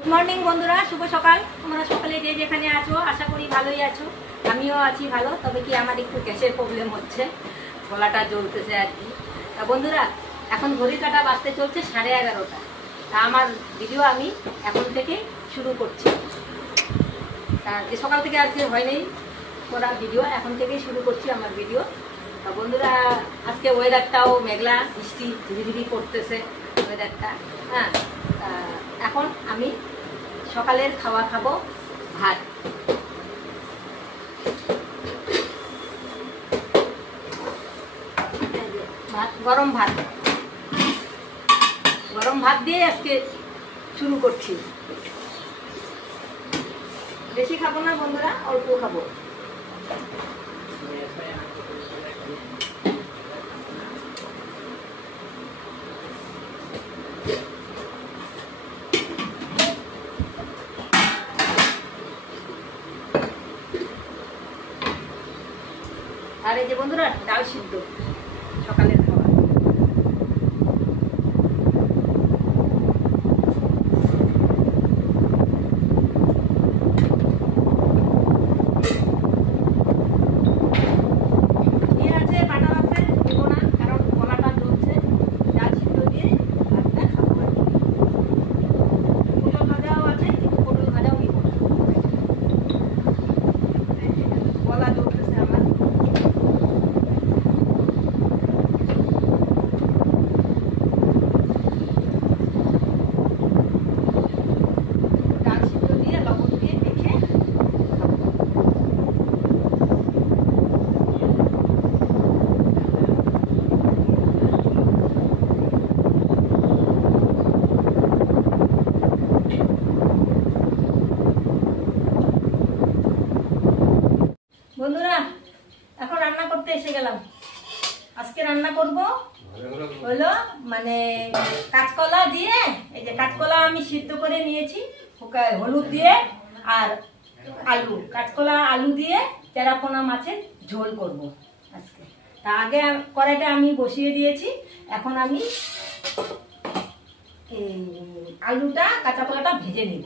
Good morning बंधुरा शुभ सकाल तुम्हारा सकाले जे जेखाने आछो आशा करी भालोई आछो आमिও আছি ভালো তবে কি আমার একটু গ্যাসের প্রবলেম হচ্ছে গলাটা জ্বলতেছে আর কি তা বন্ধুরা এখন ঘড়ির কাঁটা বাজতে চলছে 11:30টা তা আমার ভিডিও আমি এখন থেকে শুরু করছি তা যে সকাল থেকে আজকে হয়নি করা ভিডিও এখন থেকেই শুরু করছি আমার ভিডিও তা বন্ধুরা আজকে ওয়েদারটাও মেঘলা বৃষ্টি ধীরে ধীরে পড়তেছে ওয়েদারটা হ্যাঁ এখন আমি সকালের খাওয়া খাবো ভাত গরম ভাত দিয়ে আজকে শুরু করছি বেশি খাবো না বন্ধুরা অল্প খাবো আর এই যে বন্ধুরা ডাল সিদ্ধ সকালের খাবার দিয়ে আছে বাটা আছে দেবো না কারণ কলাটা জ্বলছে ডাল সিদ্ধ দিয়ে ভাতটা খাবো আর কি পটল ভাজাও আছে কিন্তু পটল ভাজাও নিব না কলা জ্বলতেছে আমার বন্ধুরা এখন রান্না করতে এসে গেলাম আজকে রান্না করব হলো মানে কাঁচকলা দিয়ে এই যে কাঁচকলা আমি সিদ্ধ করে নিয়েছি হলুদ দিয়ে আর আলু কাঁচকলা আলু দিয়ে তেরাপোনা মাছের ঝোল করব আজকে তা আগে কড়াইটা আমি বসিয়ে দিয়েছি এখন আমি এই আলুটা কাঁচা কলাটা ভেজে নিব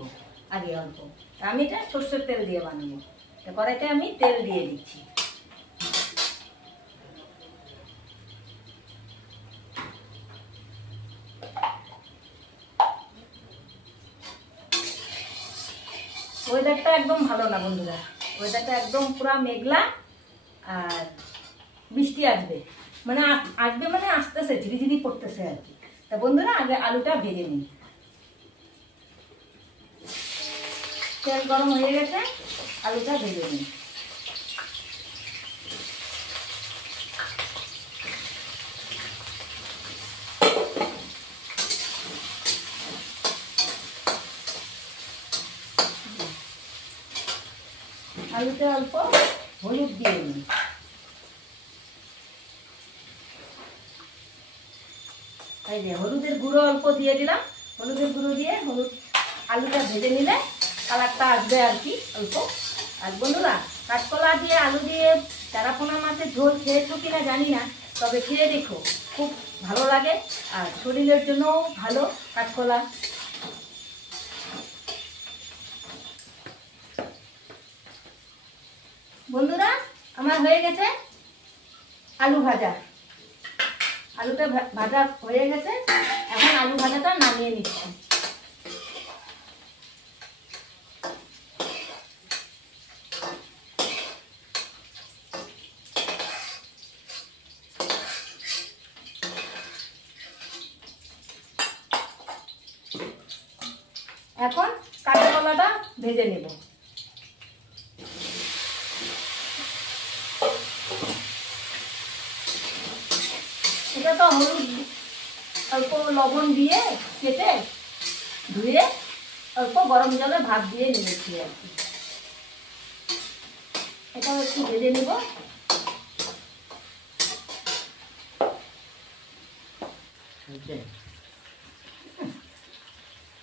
আগে অল্প আমি এটা সরষের তেল দিয়ে বানাবো কড়াইতে আমি তেল দিয়ে দিচ্ছি ওয়েদারটা একদম ভালো না বন্ধুরা ওয়েদারটা একদম পুরা মেঘলা আর বৃষ্টি আসবে মানে আসতেছে ঝিরি ঝিরি পড়তেছে আর কি তা বন্ধুরা আগে আলুটা ভেজে নিই তেল গরম হয়ে গেছে আলুটা ভেজে নিই আলুতে অল্প হলুদ দিয়ে নিই এই যে হলুদের গুঁড়ো অল্প দিয়ে দিলাম হলুদের গুঁড়ো দিয়ে আলুটা ভেজে নিলে কালারটা আসবে আর কি অল্প আর বন্ধুরা কাঁচকলা দিয়ে আলু দিয়ে তেরাপোনা মাছের ঝোল খেয়েছো কিনা জানি না তবে খেয়ে দেখো খুব ভালো লাগে আর শরীরের জন্যও ভালো কাঁচকলা বন্ধুরা আমার হয়ে গেছে আলু ভাজা আলুটা ভাজা হয়ে গেছে এখন আলু ভাজাটা নামিয়ে নিচ্ছি এখন কাঁচকলাটা ভেজে নেব এটা তো হলুদ অল্প লবণ দিয়ে কেটে ধুয়ে অল্প গরম জলে ভাত দিয়ে নিয়েছি আর কি এটাও একটু ভেজে নেব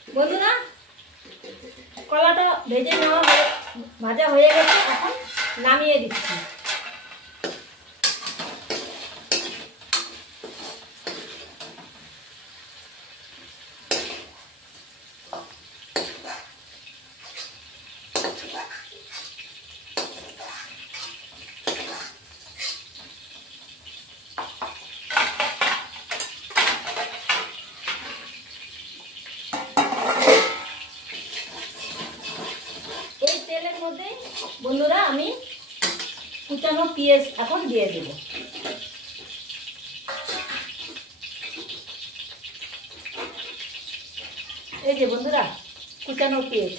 বন্ধুরা কলাটা ভেজে নেওয়া ভাজা হয়ে গেছে এখন নামিয়ে দিচ্ছি আমি কুচানো পেঁয়াজ এখন দিয়ে দেব। এই যে বন্ধুরা কুচানো পেঁয়াজ।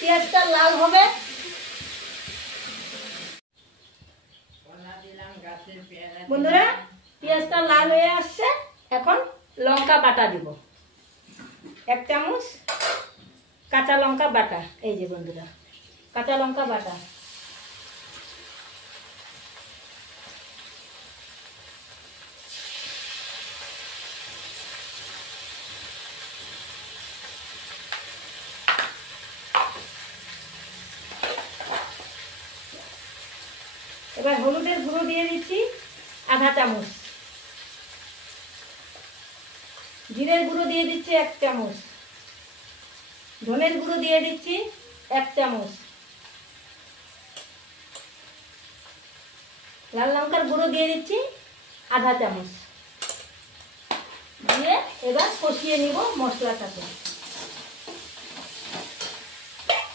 পেঁয়াজটা লাল হবে। বন্ধুরা পেঁয়াজটা লাল হয়ে আসছে, এখন লঙ্কা বাটা দিব। 1 চামচ কাঁচা লঙ্কা বাটা। এই যে বন্ধুরা কাঁচা লঙ্কা বাটা। এবার হলুদের গুঁড়ো দিয়ে দিচ্ছি আধা চামচ, জিরের গুঁড়ো দিয়ে দিচ্ছি 1 চামচ, ধনের গুঁড়ো দিয়ে দিচ্ছি 1 চামচ, লাল লঙ্কার গুঁড়ো দিয়ে দিচ্ছি আধা চামচ। দিয়ে এবার কষিয়ে নিব মশলাটাকে।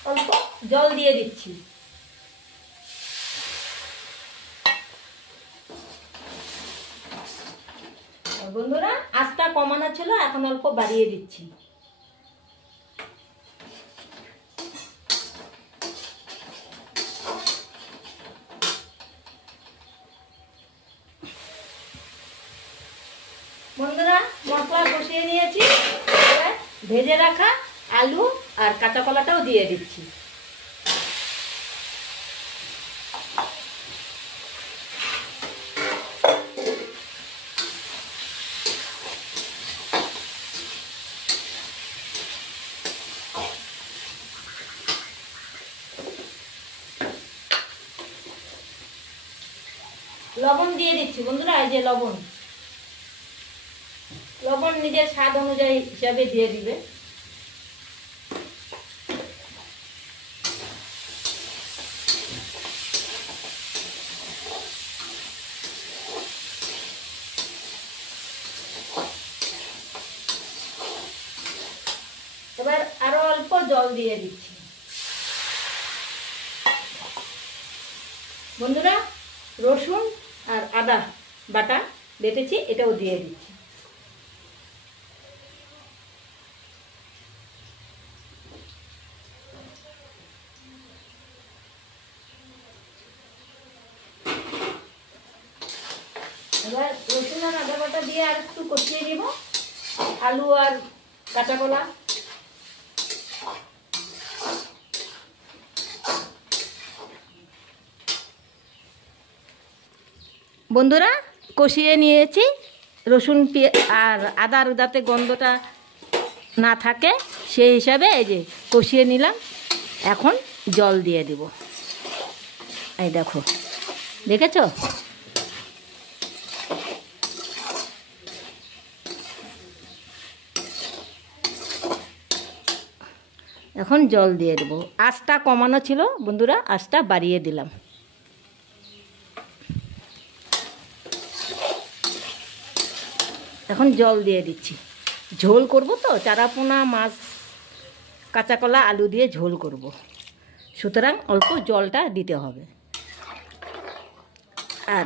অল্প জল দিয়ে দিচ্ছি। বন্ধুরা আঁচটা কমানো ছিল, এখন অল্প বাড়িয়ে দিচ্ছি। বন্ধুরা মশলা কষিয়ে নিয়েছি, এবার ভেজে রাখা আলু আর কাঁচা কলাটাও দিয়ে দিচ্ছি। লবণ দিয়ে দিচ্ছি বন্ধুরা। এই যে লবণ, লবণ নিজের স্বাদ অনুযায়ী হিসাবে দিয়ে দিবে। এবার আরো অল্প জল দিয়ে দিচ্ছি। বন্ধুরা রসুন আর আদা বাটা বেটেছি, এটাও দিয়ে দিচ্ছি। এবার রসুন আর আদা বাটা দিয়ে আর একটু কষিয়ে নিব আলু আর কাঁচা কলা। বন্ধুরা কষিয়ে নিয়েছি, রসুন আর আদার যাতে গন্ধটা না থাকে সেই হিসাবে এই যে কষিয়ে নিলাম। এখন জল দিয়ে দিব। এই দেখো, দেখেছো? এখন জল দিয়ে দেব। আঁচটা কমানো ছিল বন্ধুরা, আঁচটা বাড়িয়ে দিলাম। এখন জল দিয়ে দিচ্ছি। ঝোল করব তো, চারাপোনা মাছ কাঁচা কলা আলু দিয়ে ঝোল করব, সুতরাং অল্প জলটা দিতে হবে। আর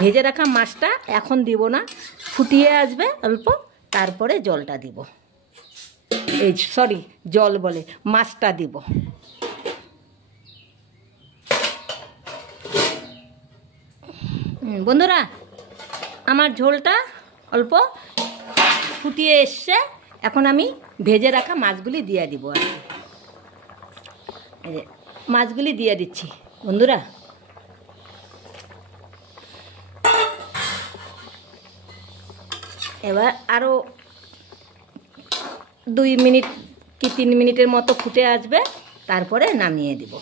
ভেজে রাখা মাছটা এখন দিব না, ফুটিয়ে আসবে অল্প, তারপরে জলটা দিব। এই সরি জল বলে মাছটা দিব। বন্ধুরা আমার ঝোলটা অল্প ফুটিয়ে এসছে, এখন আমি ভেজে রাখা মাছগুলি দিয়ে দিব। আর এই যে মাছগুলি দিয়ে দিচ্ছি বন্ধুরা। এবার আরও 2 মিনিট কি 3 মিনিটের মতো ফুটে আসবে, তারপরে নামিয়ে দিব।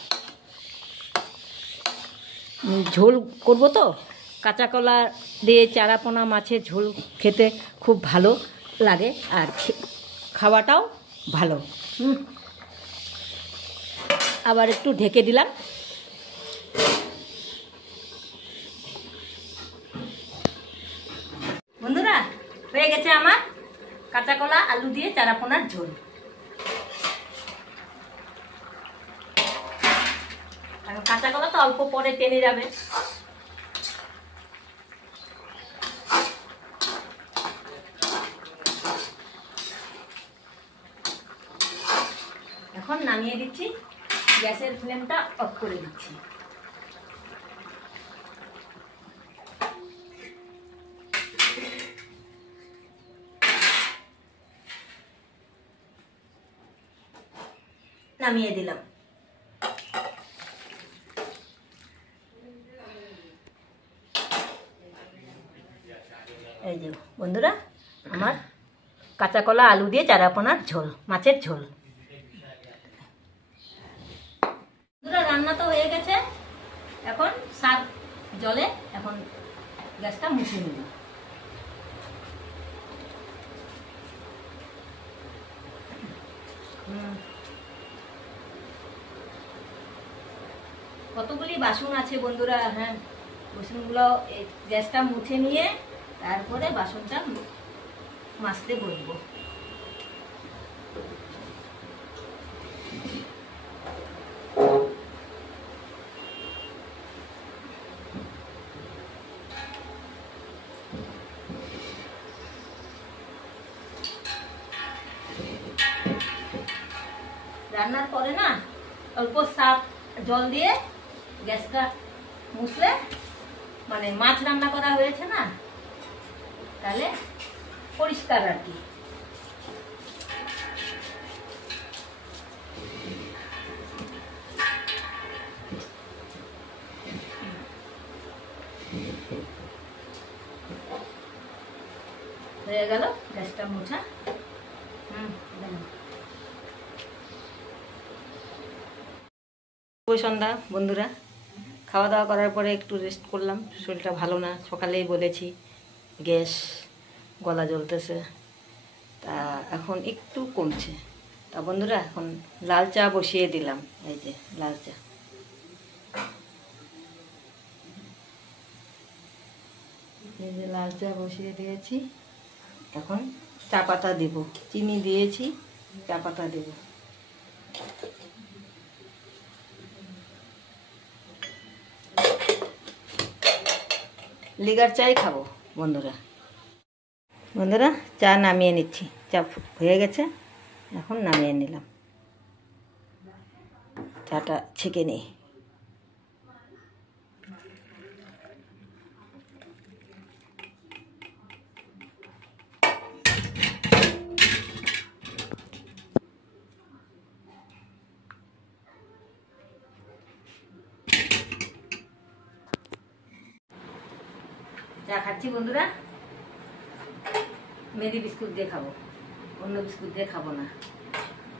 ঝোল করব তো, কাঁচা কলা দিয়ে চারাপোনা মাছের ঝোল খেতে খুব ভালো লাগে, আর খাওয়াটাও ভালো। আবার একটু ঢেকে দিলাম। বন্ধুরা, হয়ে গেছে আমার কাঁচা কলা আলু দিয়ে চারাপোনার ঝোল। কাঁচা কলা তো অল্প পরে টেনে যাবে। এখন নামিয়ে দিচ্ছি, গ্যাসের ফ্লেমটা অফ করে দিচ্ছি। নামিয়ে দিলাম। এই যে বন্ধুরা, আমার কাঁচা কলা আলু দিয়ে চারাপোনার ঝোল, মাছের ঝোল। বন্ধুরা, রান্না তো হয়ে গেছে। এখন স্বাদ জলে এখন গ্যাসটা মুছে নিব। কতগুলি বাসন আছে বন্ধুরা। হ্যাঁ, বাসনগুলো গ্যাসটা মুছে নিয়ে তারপরে বাসনটা মাজতে বসবো। রান্নার পরে না অল্প সাফ জল দিয়ে গ্যাসটা মুছলে, মানে মাছ রান্না করা হয়েছে না, তাহলে পরিষ্কার আর কি। হয়ে গেল গ্যাসটা মোছা। সন্ধ্যা বন্ধুরা, খাওয়া দাওয়া করার পরে একটু রেস্ট করলাম। শরীরটা ভালো না, সকালেই বলেছি, গ্যাস, গলা জ্বলতেছে, তা এখন একটু কমছে। তা বন্ধুরা, এখন লাল চা বসিয়ে দিলাম। এই যে লাল চা, এই যে লাল চা বসিয়ে দিয়েছি। এখন চা পাতা দেব, চিনি দিয়েছি, চা পাতা দেব। লিগার চাই খাবো বন্ধুরা। বন্ধুরা, চা নামিয়ে নিচ্ছি। চা হয়ে গেছে, এখন নামিয়ে নিলাম। চাটা ছেঁকে নিই। চা খাচ্ছি বন্ধুরা, মেরি বিস্কুট দিয়ে খাবো, অন্য বিস্কুট দিয়ে খাবো না,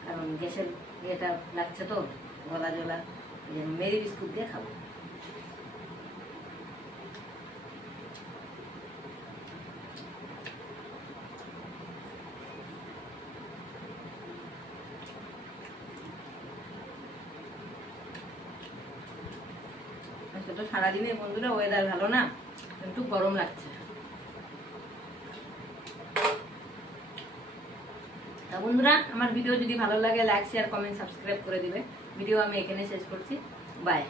কারণ গ্যাসের ইয়েটা লাগছে তো, গলা জ্বলা, মেরি বিস্কুট দিয়ে খাবো। আজকে তো সারাদিনে বন্ধুরা ওয়েদার ভালো না, একটু গরম লাগছে। তা বন্ধুরা, আমার ভিডিও যদি ভালো লাগে লাইক, শেয়ার, কমেন্ট, সাবস্ক্রাইব করে দিবে। ভিডিও আমি এখানে শেষ করছি। বাই।